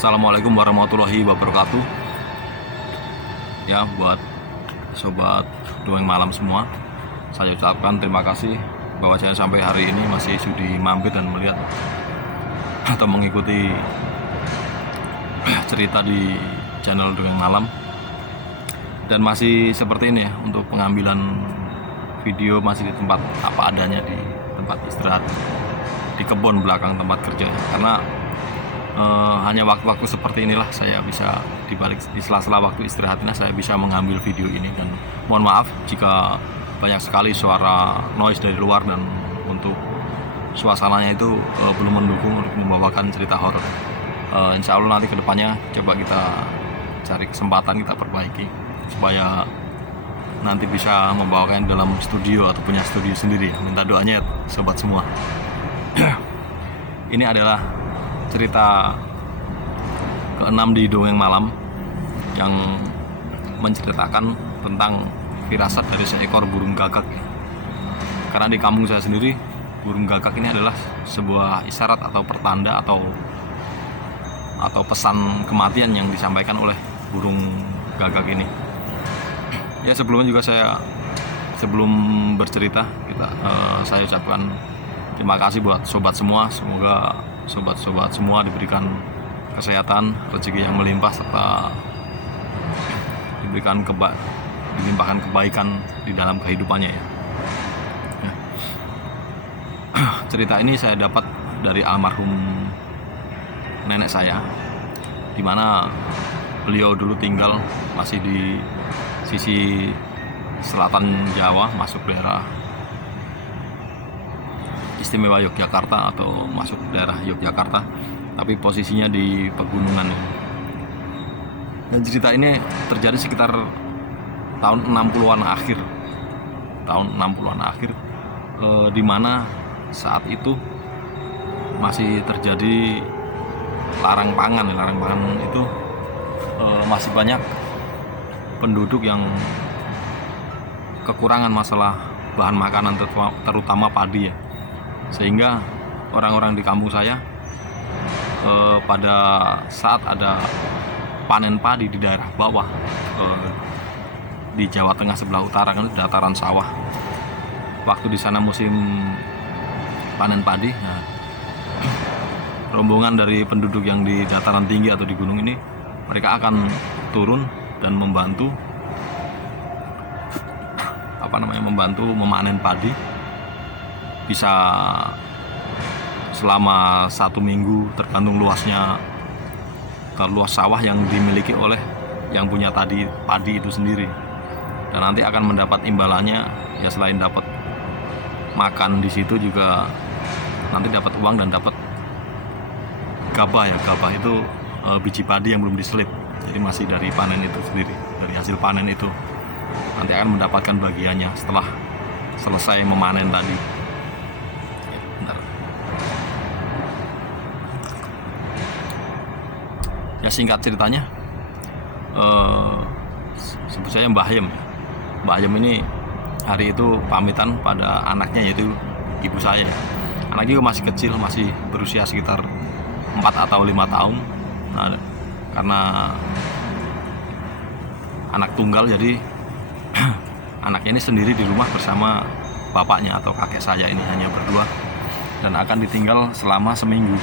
Assalamualaikum warahmatullahi wabarakatuh. Ya, buat sobat Dongeng Malam semua, saya ucapkan terima kasih bahwa saya sampai hari ini masih sudi mampir dan melihat atau mengikuti cerita di channel Dongeng Malam. Dan masih seperti ini ya, untuk pengambilan video masih di tempat apa adanya, di tempat istirahat di kebun belakang tempat kerja. Karena hanya waktu-waktu seperti inilah saya bisa di sela-sela waktu istirahatnya saya bisa mengambil video ini. Dan mohon maaf jika banyak sekali suara noise dari luar dan untuk suasananya itu belum mendukung untuk membawakan cerita horor. Insya Allah nanti kedepannya coba kita cari kesempatan, kita perbaiki supaya nanti bisa membawakan dalam studio atau punya studio sendiri. Minta doanya ya sobat semua. Ini adalah cerita ke-6 di Dongeng Malam yang menceritakan tentang firasat dari seekor burung gagak. Karena di kampung saya sendiri, burung gagak ini adalah sebuah isyarat atau pertanda atau pesan kematian yang disampaikan oleh burung gagak ini. Ya, sebelumnya juga sebelum bercerita saya ucapkan terima kasih buat sobat semua. Semoga sobat-sobat semua diberikan kesehatan, rezeki yang melimpah, serta dilimpahkan kebaikan di dalam kehidupannya ya. Cerita ini saya dapat dari almarhum nenek saya, di mana beliau dulu tinggal masih di sisi selatan Jawa, masuk daerah istimewa Yogyakarta atau masuk daerah Yogyakarta, tapi posisinya di pegunungan. Dan cerita ini terjadi sekitar tahun 60-an akhir, di mana saat itu masih terjadi larang pangan itu masih banyak penduduk yang kekurangan masalah bahan makanan, terutama padi ya. Sehingga orang-orang di kampung saya pada saat ada panen padi di daerah bawah, di Jawa Tengah sebelah utara kan dataran sawah, waktu di sana musim panen padi, nah, rombongan dari penduduk yang di dataran tinggi atau di gunung ini, mereka akan turun dan membantu memanen padi. Bisa selama 1 minggu, tergantung luas sawah yang dimiliki oleh yang punya padi itu sendiri. Dan nanti akan mendapat imbalannya ya, selain dapat makan di situ juga nanti dapat uang dan dapat gabah itu biji padi yang belum diselip. Jadi masih dari panen itu sendiri, dari hasil panen itu nanti akan mendapatkan bagiannya setelah selesai memanen tadi. Ya, singkat ceritanya, sebut saya Mbah Yem. Mbah Yem ini hari itu pamitan pada anaknya, yaitu ibu saya. Anaknya juga masih kecil, masih berusia sekitar 4 atau 5 tahun. Nah, karena anak tunggal, jadi anaknya ini sendiri di rumah bersama bapaknya atau kakek saya ini, hanya berdua, dan akan ditinggal selama seminggu.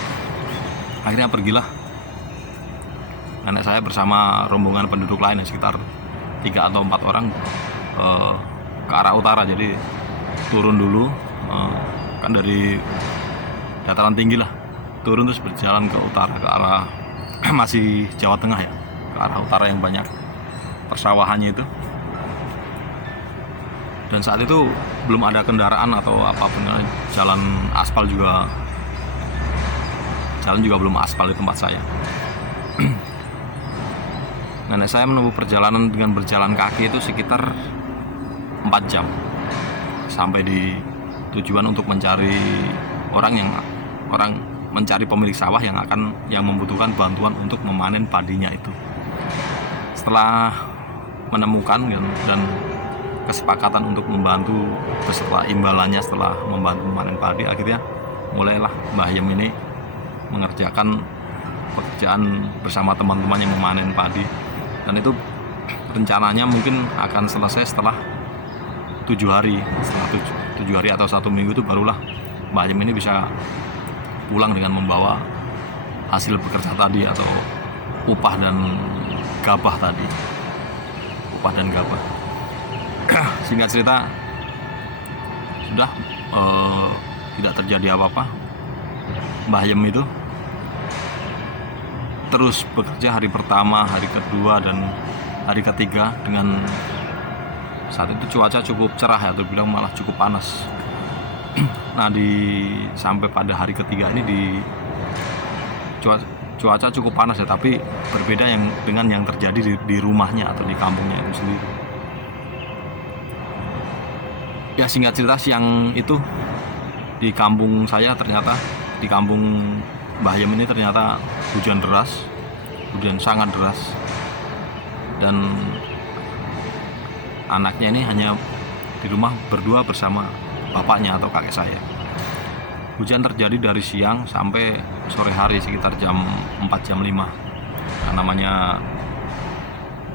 Akhirnya pergilah nenek saya bersama rombongan penduduk lain sekitar 3 atau 4 orang ke arah utara. Jadi turun dulu, kan dari dataran tinggi lah, turun terus berjalan ke utara, ke arah masih Jawa Tengah ya, ke arah utara yang banyak persawahannya itu. Dan saat itu belum ada kendaraan atau apapun, jalan juga belum aspal di tempat saya. Nenek saya menempuh perjalanan dengan berjalan kaki itu sekitar 4 jam sampai di tujuan untuk mencari mencari pemilik sawah yang membutuhkan bantuan untuk memanen padinya itu. Setelah menemukan dan kesepakatan untuk membantu beserta imbalannya setelah membantu memanen padi, akhirnya mulailah Mbah Yem ini mengerjakan pekerjaan bersama teman-teman yang memanen padi, dan itu rencananya mungkin akan selesai setelah 7 hari. Setelah 7 hari atau 1 minggu itu barulah Mbah Ayem ini bisa pulang dengan membawa hasil bekerja tadi atau upah dan gabah tadi. Upah dan gabah. Singkat cerita, sudah tidak terjadi apa-apa. Mbah Ayem itu terus bekerja hari pertama, hari kedua, dan hari ketiga dengan saat itu cuaca cukup cerah ya, atau bilang malah cukup panas. Nah, sampai pada hari ketiga ini cuaca cukup panas ya, tapi berbeda dengan yang terjadi di rumahnya atau di kampungnya itu sendiri. Ya, singkat cerita, siang itu di kampung saya ternyata, di kampung Mbah Ayem ini ternyata hujan deras, hujan sangat deras, dan anaknya ini hanya di rumah berdua bersama bapaknya atau kakek saya. Hujan terjadi dari siang sampai sore hari sekitar jam 4 jam 5. Nah, namanya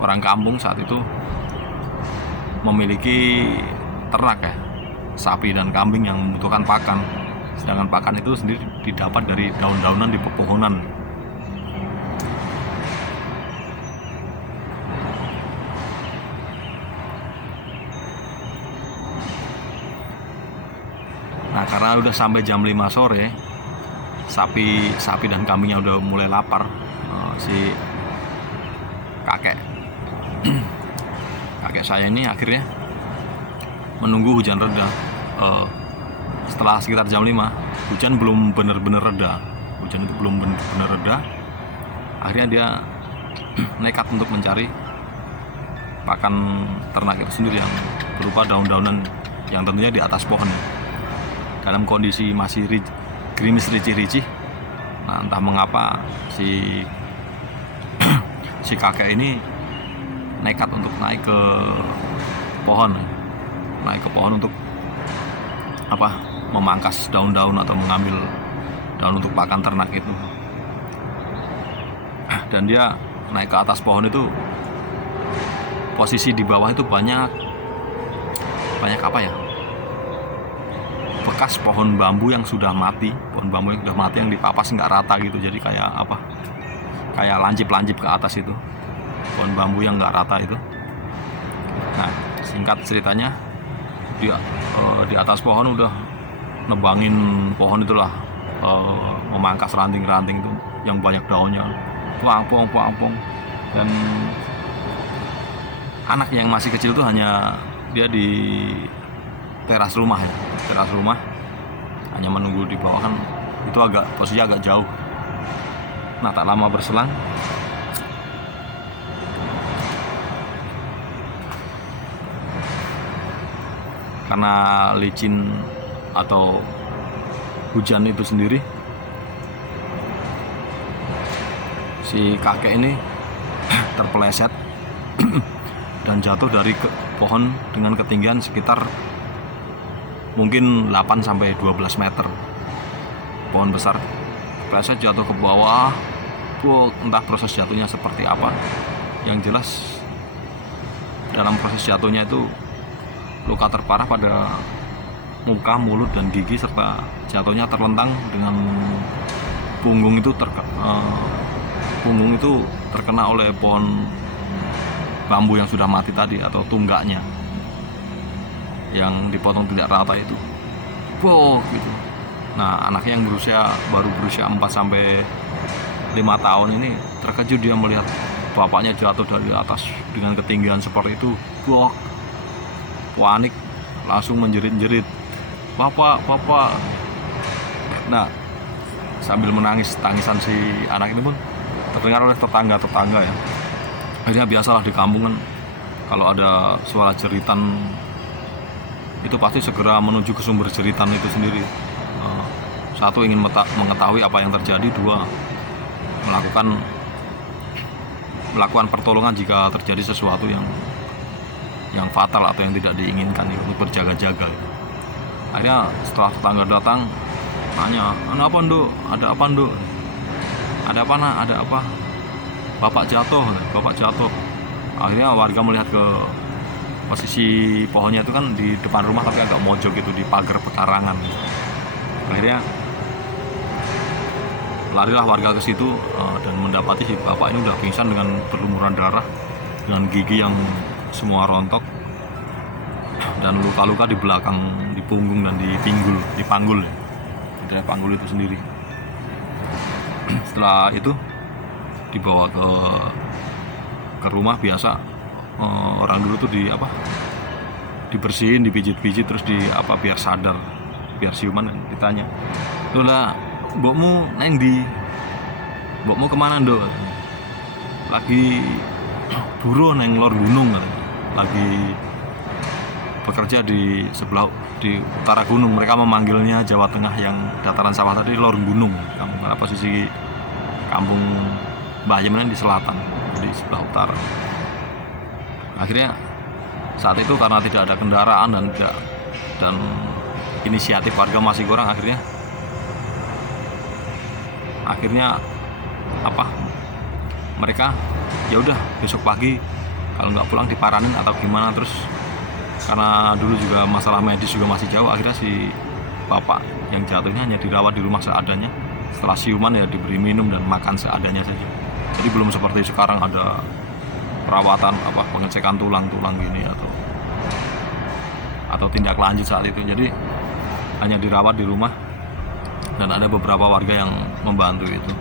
orang kampung saat itu memiliki ternak ya, sapi dan kambing yang membutuhkan pakan. Sedangkan pakan itu sendiri didapat dari daun-daunan di pepohonan. Nah, karena udah sampai jam 5 sore, sapi dan kambingnya udah mulai lapar. Si kakek saya ini akhirnya menunggu hujan reda. Setelah sekitar jam 5, hujan belum benar-benar reda. Hujan itu belum benar-benar reda. Akhirnya dia nekat untuk mencari pakan ternak itu sendiri yang berupa daun-daunan yang tentunya di atas pohon. Dalam kondisi masih gerimis ricih-ricih. Nah, entah mengapa si kakek ini nekat untuk naik ke pohon untuk memangkas daun-daun atau mengambil daun untuk pakan ternak itu. Dan dia naik ke atas pohon itu, posisi di bawah itu banyak bekas pohon bambu yang sudah mati, yang dipapas nggak rata gitu. Jadi kayak lancip-lancip ke atas itu, pohon bambu yang nggak rata itu. Nah, singkat ceritanya, dia di atas pohon udah nebangin pohon itulah, memangkas ranting-ranting itu yang banyak daunnya, puang-puang. Dan anak yang masih kecil itu hanya dia di teras rumah, hanya menunggu di bawah, kan itu posisinya agak jauh. Nah, tak lama berselang, karena licin atau hujan itu sendiri, si kakek ini terpeleset dan jatuh dari pohon dengan ketinggian sekitar mungkin 8-12 meter. Pohon besar, kepleset jatuh ke bawah. Entah proses jatuhnya seperti apa. Yang jelas dalam proses jatuhnya itu luka terparah pada muka, mulut, dan gigi, serta jatuhnya terlentang dengan punggung itu terkena oleh pohon bambu yang sudah mati tadi atau tunggaknya yang dipotong tidak rata itu. Gitu. Nah, anaknya yang baru berusia 4-5 tahun ini terkejut, dia melihat bapaknya jatuh dari atas dengan ketinggian seperti itu. Panik, langsung menjerit-jerit, "Bapak!" Nah, sambil menangis, tangisan si anak ini pun terdengar oleh tetangga ya. Akhirnya biasalah di kampung kan, kalau ada suara jeritan itu pasti segera menuju ke sumber jeritan itu sendiri. Satu, ingin mengetahui apa yang terjadi. Dua, melakukan pertolongan jika terjadi sesuatu yang fatal atau yang tidak diinginkan, untuk berjaga-jaga. Akhirnya setelah tetangga datang, tanya, "Ada apa, Nduk? ada apa nak, ada apa, bapak jatuh. Akhirnya warga melihat ke posisi pohonnya itu kan di depan rumah tapi agak mojok gitu, di pagar pekarangan. Akhirnya larilah warga ke situ dan mendapati si bapak ini udah pingsan dengan berlumuran darah, dengan gigi yang semua rontok, dan luka-luka di belakang, di punggung dan di panggul ya, panggul itu sendiri. Setelah itu dibawa ke rumah biasa. Orang dulu tuh dibersihin, dipijit-pijit, terus biar sadar, biar siuman. Ditanya, "Loh lah, mbokmu neng di, mbokmu kemana Nduk?" "Lagi buruh neng lor gunung," lagi bekerja di utara gunung. Mereka memanggilnya Jawa Tengah yang dataran sawah tadi lor gunung, karena posisi kampung Mbah Yem di selatan, di sebelah utara. Akhirnya saat itu karena tidak ada kendaraan dan inisiatif warga masih kurang, akhirnya mereka ya udah besok pagi kalau nggak pulang diparanin atau gimana. Terus karena dulu juga masalah medis juga masih jauh, akhirnya si bapak yang jatuhnya hanya dirawat di rumah seadanya. Setelah siuman ya diberi minum dan makan seadanya saja. Jadi belum seperti sekarang ada perawatan pengecekan tulang gini atau tindak lanjut saat itu. Jadi hanya dirawat di rumah dan ada beberapa warga yang membantu itu.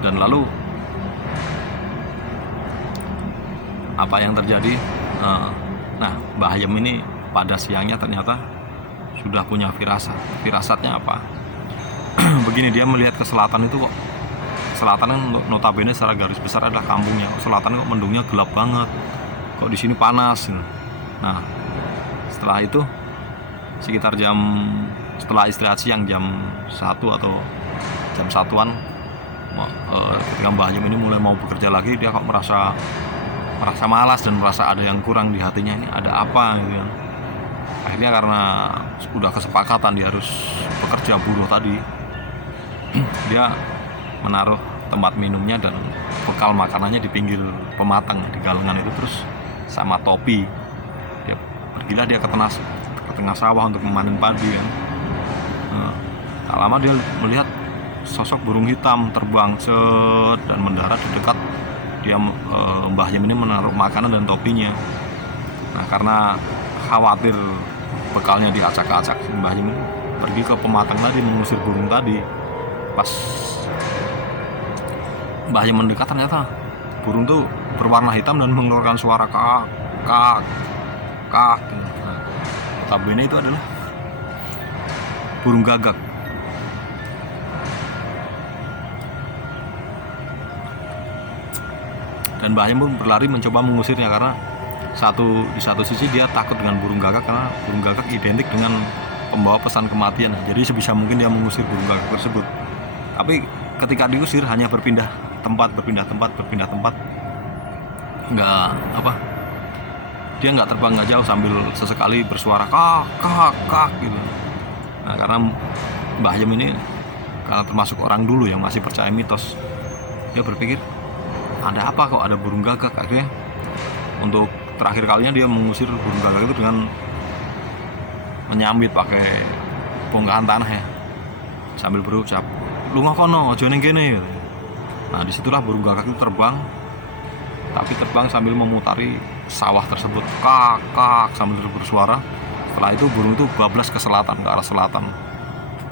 Dan lalu apa yang terjadi? Nah, Mbah Yem ini pada siangnya ternyata sudah punya firasatnya apa? Begini, dia melihat ke selatan itu kok. Selatan kan notabene secara garis besar adalah kampungnya. Selatan kok mendungnya gelap banget. Kok di sini panas. Nah, setelah itu sekitar setelah istirahat siang jam 1 atau jam 1-an, ketika Mbah Yem ini mulai mau bekerja lagi, dia kok merasa malas dan merasa ada yang kurang di hatinya. Ini ada apa gitu kan. Akhirnya karena udah kesepakatan dia harus bekerja buruh tadi, dia menaruh tempat minumnya dan bekal makanannya di pinggir pematang, di galengan itu, terus sama topi. Pergilah dia ke tengah sawah untuk memanen padi kan. Tak lama dia melihat sosok burung hitam terbang dan mendarat di dekat dia. Mbah Yem ini menaruh makanan dan topinya. Nah, karena khawatir bekalnya diacak-acak, Mbah Yem pergi ke pematang tadi mengusir burung tadi. Pas Mbah Yem mendekat, ternyata burung tuh berwarna hitam dan mengeluarkan suara kak kak kak. Nah, notabene itu adalah burung gagak. Dan Mbah Yem pun berlari mencoba mengusirnya, karena di satu sisi dia takut dengan burung gagak, karena burung gagak identik dengan pembawa pesan kematian. Jadi sebisa mungkin dia mengusir burung gagak tersebut. Tapi ketika diusir hanya berpindah tempat, dia nggak terbang nggak jauh, sambil sesekali bersuara kak kak kak gitu. Nah, karena Mbah Yem ini karena termasuk orang dulu yang masih percaya mitos, dia berpikir ada apa kok ada burung gagak. Akhirnya untuk terakhir kalinya dia mengusir burung gagak itu dengan menyambit pakai bongkahan tanah ya, sambil berucap, "Lunga kono, aja ning kene." Nah, disitulah burung gagak itu terbang, tapi terbang sambil memutari sawah tersebut, kak kak, sambil bersuara. Setelah itu burung itu bablas ke selatan, ke arah selatan,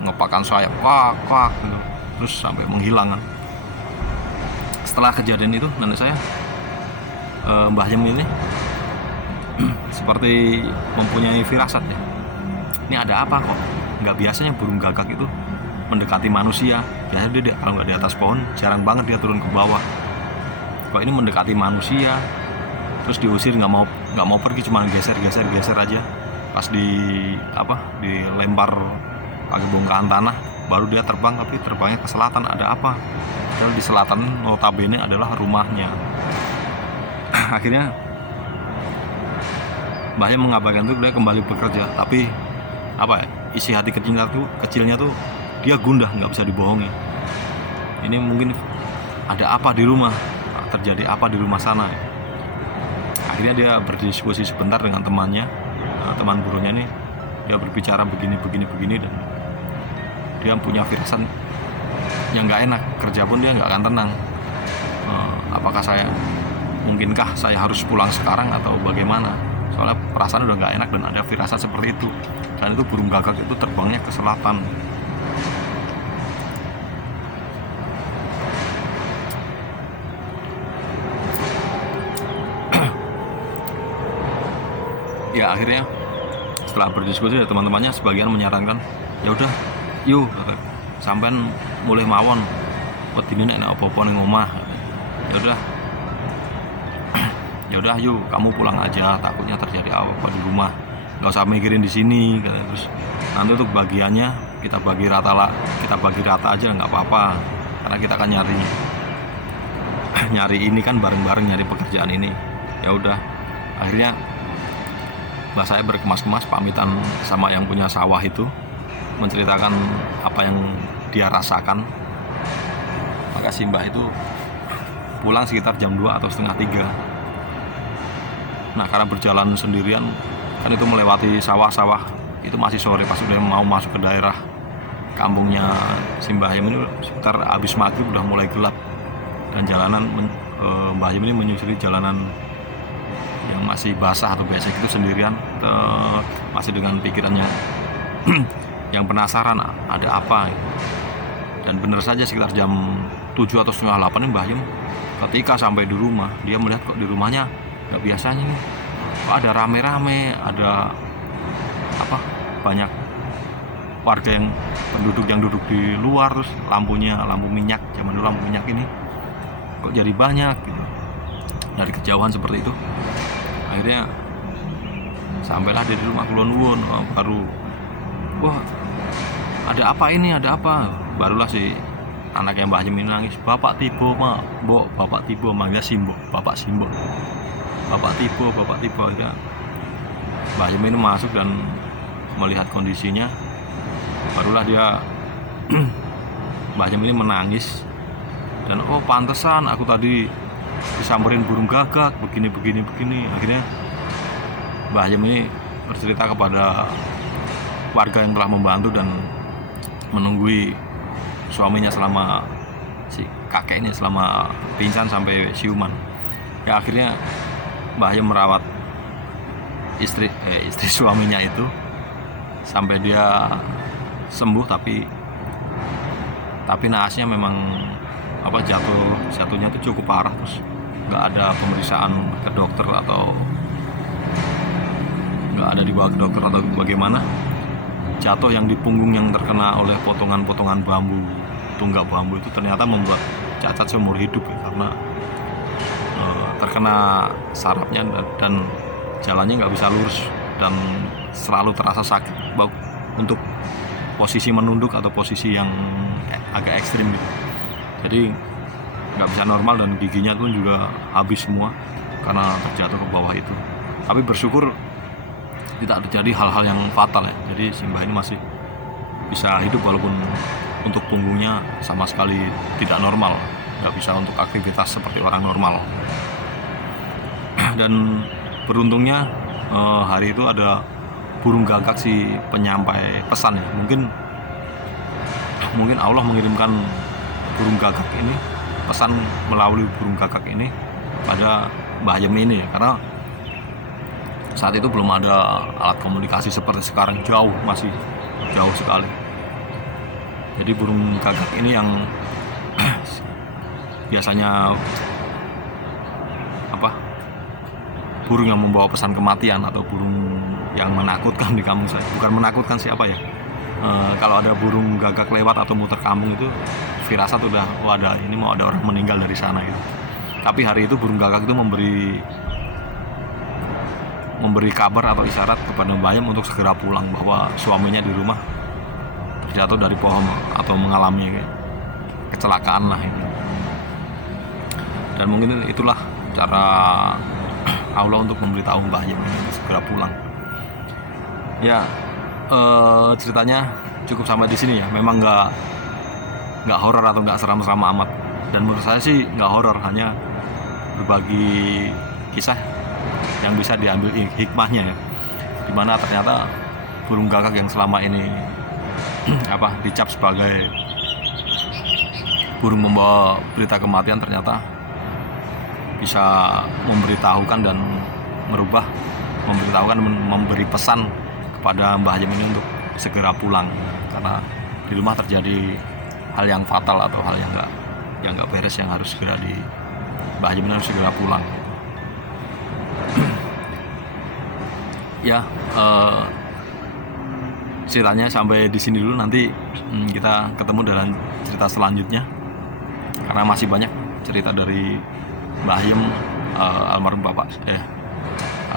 ngepakkan sayap kak kak gitu, terus sampai menghilang kan. Setelah kejadian itu, nenek saya, Mbah Yem ini seperti mempunyai firasat ya. Ini ada apa kok? Nggak biasanya burung gagak itu mendekati manusia. Biasanya dia kalau nggak di atas pohon, jarang banget dia turun ke bawah. Kok ini mendekati manusia, terus diusir, nggak mau pergi, cuma geser aja. Pas dilempar pakai bongkahan tanah, baru dia terbang, tapi terbangnya ke selatan. Ada apa? Padahal di selatan notabene adalah rumahnya. Akhirnya Mbah Yem mengabarkan itu dia kembali bekerja, tapi isi hati kecilnya tuh dia gundah, nggak bisa dibohongi. ini mungkin ada apa di rumah, terjadi apa di rumah sana. Akhirnya dia berdiskusi sebentar dengan temannya, teman burunya nih. Dia berbicara begini, dan dia punya firasat yang nggak enak. Kerja pun dia nggak akan tenang. Apakah mungkinkah saya harus pulang sekarang atau bagaimana? Soalnya perasaan udah nggak enak dan ada firasat seperti itu. Dan itu burung gagak itu terbangnya ke selatan. Ya akhirnya setelah berdiskusi teman-temannya sebagian menyarankan, ya udah yuk sampean mulai mawon wedine nek apa-apa ning omah. Ya udah yuk kamu pulang aja, takutnya terjadi apa-apa di rumah, nggak usah mikirin di sini. Terus nanti untuk bagiannya kita bagi rata aja, nggak apa-apa, karena kita akan nyari ini kan bareng-bareng, nyari pekerjaan ini. Ya udah akhirnya Mbah saya berkemas-kemas pamitan sama yang punya sawah itu, menceritakan apa yang dia rasakan. Maka si Mbah itu pulang sekitar jam 2 atau setengah 3. Nah karena berjalan sendirian kan itu melewati sawah-sawah, itu masih sore pas udah mau masuk ke daerah kampungnya si Mbah Yem ini. Sekitar habis maghrib udah mulai gelap, dan jalanan Mbah Yem ini menyusuri jalanan yang masih basah atau becek itu sendirian, masih dengan pikirannya yang penasaran ada apa. Dan benar saja sekitar jam 7 atau setengah 8 ini Mbah Yem ketika sampai di rumah, dia melihat kok di rumahnya nggak biasanya nih, kok ada rame-rame, ada banyak warga penduduk yang duduk di luar, terus lampu minyak, zaman dulu lampu minyak ini kok jadi banyak gitu. Dari kejauhan seperti itu, akhirnya sampailah di rumah Kulon Wun. Baru wah ada apa ini, ada apa. Barulah si anaknya Mbah Yem ini nangis, bapak tiba mak, mbok bapak tiba, mangga simbo bapak simbo, bapak tiba. Akhirnya Mbah Yem ini masuk dan melihat kondisinya. Barulah dia Mbah Yem ini menangis, dan oh pantesan aku tadi disamperin burung gagak begini. Akhirnya Mbah Yem ini bercerita kepada warga yang telah membantu dan menunggui suaminya selama si kakek ini selama pingsan sampai siuman. Ya akhirnya Mbah Yem merawat istri suaminya itu sampai dia sembuh, tapi naasnya memang jatuhnya itu cukup parah. Terus nggak ada pemeriksaan ke dokter atau nggak ada dibawa ke dokter atau bagaimana. Jatuh yang di punggung yang terkena oleh potongan-potongan bambu, tunggak bambu itu ternyata membuat cacat seumur hidup ya, karena terkena sarafnya dan jalannya nggak bisa lurus dan selalu terasa sakit untuk posisi menunduk atau posisi yang agak ekstrim gitu. Jadi nggak bisa normal dan giginya pun juga habis semua karena terjatuh ke bawah itu. Tapi bersyukur tidak terjadi hal-hal yang fatal ya. Jadi si Mbah ini masih bisa hidup walaupun untuk punggungnya sama sekali tidak normal, nggak bisa untuk aktivitas seperti orang normal. Dan beruntungnya hari itu ada burung gagak si penyampai pesan ya. Mungkin Allah mengirimkan burung gagak ini, pesan melalui burung gagak ini pada Mbah Yem ini, karena saat itu belum ada alat komunikasi seperti sekarang, masih jauh sekali. Jadi burung gagak ini yang biasanya burung yang membawa pesan kematian atau burung yang menakutkan di kampung saya. Bukan menakutkan siapa ya, kalau ada burung gagak lewat atau muter kampung itu firasat udah ini mau ada orang meninggal dari sana gitu. Tapi hari itu burung gagak itu memberi kabar atau isyarat kepada Mbah Yem untuk segera pulang, bahwa suaminya di rumah terjatuh dari pohon atau mengalami kecelakaan lah ini. Dan mungkin itulah cara Allah untuk memberitahu Mbah Yem untuk segera pulang. Ya ceritanya cukup sampai di sini ya. Memang nggak horor atau nggak seram-seram amat. Dan menurut saya sih nggak horor, hanya berbagi kisah yang bisa diambil hikmahnya ya, dimana ternyata burung gagak yang selama ini dicap sebagai burung membawa berita kematian ternyata bisa memberitahukan dan memberitahukan, memberi pesan kepada Mbah Hajem ini untuk segera pulang, karena di rumah terjadi hal yang fatal atau hal yang nggak beres, yang harus segera Mbah Hajem ini harus segera pulang. Ya, ceritanya sampai di sini dulu. Nanti kita ketemu dalam cerita selanjutnya, karena masih banyak cerita dari Mbah Hajem,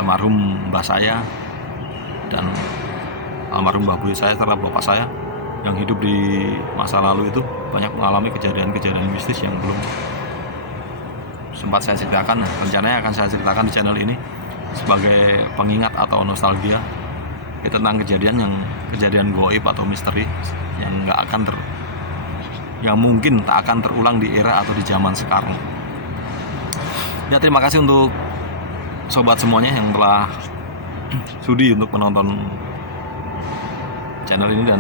almarhum mbah saya dan almarhum mbah buyut saya serta bapak saya yang hidup di masa lalu itu banyak mengalami kejadian-kejadian mistis yang belum sempat saya ceritakan. Rencananya akan saya ceritakan di channel ini sebagai pengingat atau nostalgia tentang kejadian goib atau misteri yang mungkin tak akan terulang di era atau di zaman sekarang. Ya, terima kasih untuk sobat semuanya yang telah sudi untuk menonton channel ini, dan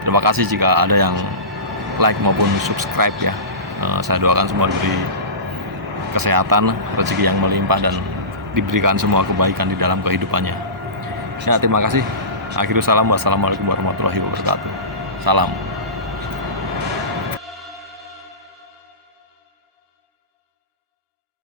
terima kasih jika ada yang like maupun subscribe ya. Saya doakan semua diberi kesehatan, rezeki yang melimpah, dan diberikan semua kebaikan di dalam kehidupannya. Ya, terima kasih. Akhirul salam, wassalamualaikum warahmatullahi wabarakatuh. Salam.